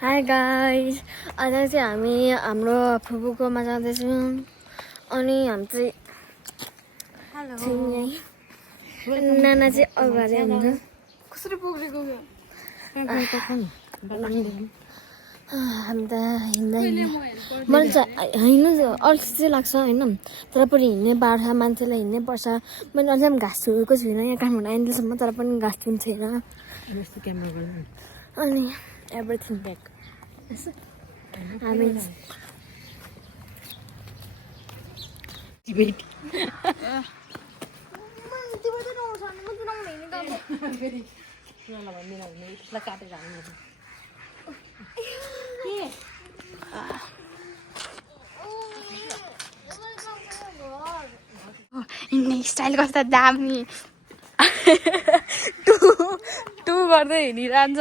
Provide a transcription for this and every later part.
Hi guys, आज चाहिँ हामी हाम्रो फुपूकोमा जाँदैछौँ अनि हामी चाहिँ नाना चाहिँ अगाडि हुन्छ। कसरी पुग्रेको हामी त हिँड्दा मलाई चाहिँ हिँड्नु अल्छी चाहिँ लाग्छ होइन, तर पनि हिँड्नै पर्छ, मान्छेलाई हिँड्नै पर्छ। मैले अझै पनि घाँस छुएको छुइनँ यहाँ काठमाडौँ आइन्जेलसम्म, तर पनि घाँस छुनु छैन। अनि एभ्रिथिङ ब्याक हामी हिँड्ने स्टाइल कस्तो दामी टु गर्दै हिँडिरहन्छ।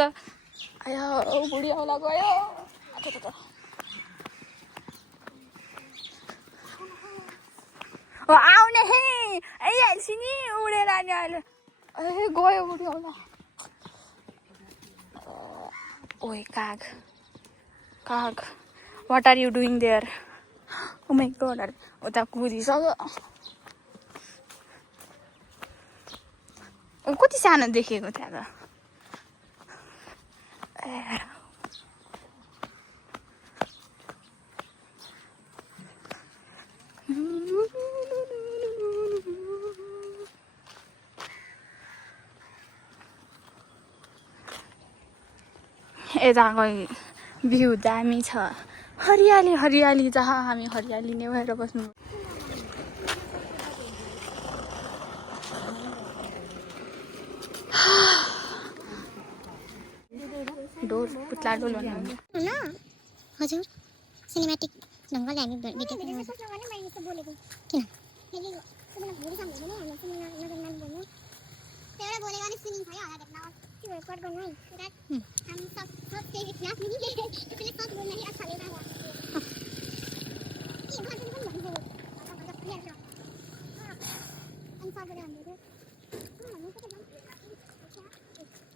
आयो बुढी औला गयो। आउने हे आइहाल्छु नि उडेर नि अहिले। ए गयो बुढी औला। ओए काग काग what are you doing there? Oh my God, उता कुदिसक्यो। कति सानो देखेको त्यहाँ त। यताको भ्यू दामी छ, हरियाली हरियाली, जहाँ हामी हरियाली नै भएर बस्नु। डोल पुतला डोल भन्नुहुन्छ हजुर। सिनेमेटिक ढङ्गले हामी भिडियो किन किन बोलेको नि सुनिन्छ है होला देख्न त्यो रेकर्ड गर्नु है हामी सब त्यही खिलाफ नि त्यसले सब बोल्न नि अच्छा लाग्यो के गर्नु पनि भन्नु अनि सबले भन्दै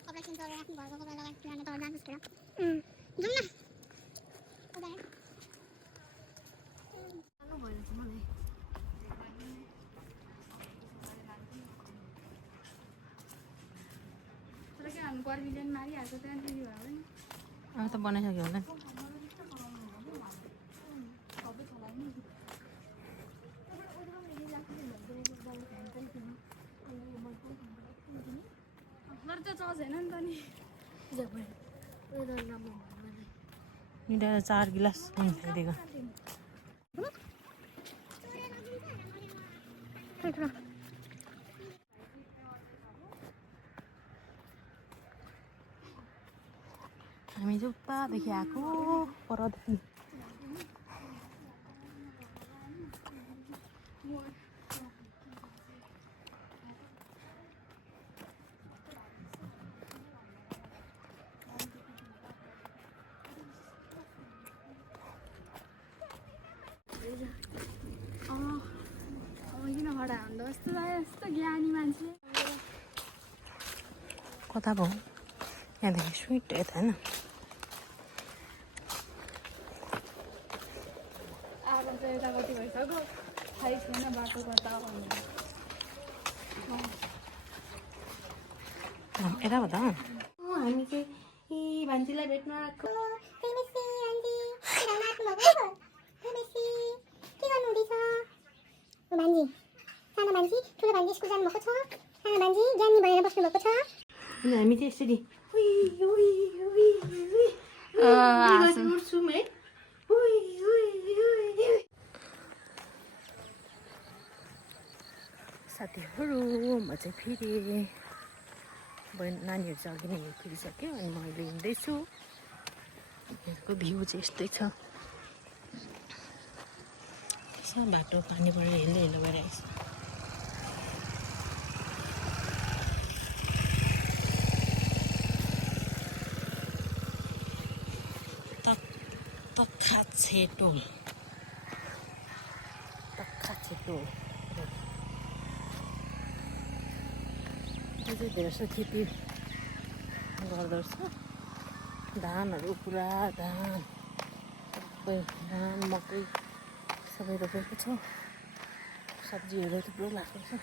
कपडा किन्छ आफ्नो घरको कपडा लगाएर किराना त जान्छ र जाउँ न उदाय अब त बनाइसक्यो होला। मिठाई 4 गिलास खाइदिएको। हामी चाहिँ उतादेखि आएको परदेखि। किन खडा हुँदो यस्तो यस्तो ज्ञानी मान्छे। कता भयो यहाँदेखि स्विट यता होइन। अब चाहिँ यता कति भइसक्यो थाहै छैन बाटो कता यता भयो त हामी चाहिँ यी भान्जीलाई भेट्न आएको। भान्जी सानो भान्जी ठुलो भान्जी स्कुल जानुभएको छ, सानो भान्जी ज्ञानी भएर बस्नुभएको छ। अनि हामी चाहिँ यसरी उठ्छौँ है। साथीहरू म चाहिँ फेरि नानीहरू चाहिँ अघि नै हिँडिसक्यो अनि म अहिले हिँड्दैछु। यहाँको भ्यू चाहिँ यस्तै छ। बाटो पानीबाट हिलो हिलो भइरहेको छ। तख्खा छेटोल धेरै जस्तो खेती गर्दो रहेछ। धानहरू पुरा धान सबै धान मकै सबै रोपेको छ सब्जीहरू थुप्रो लाग्छ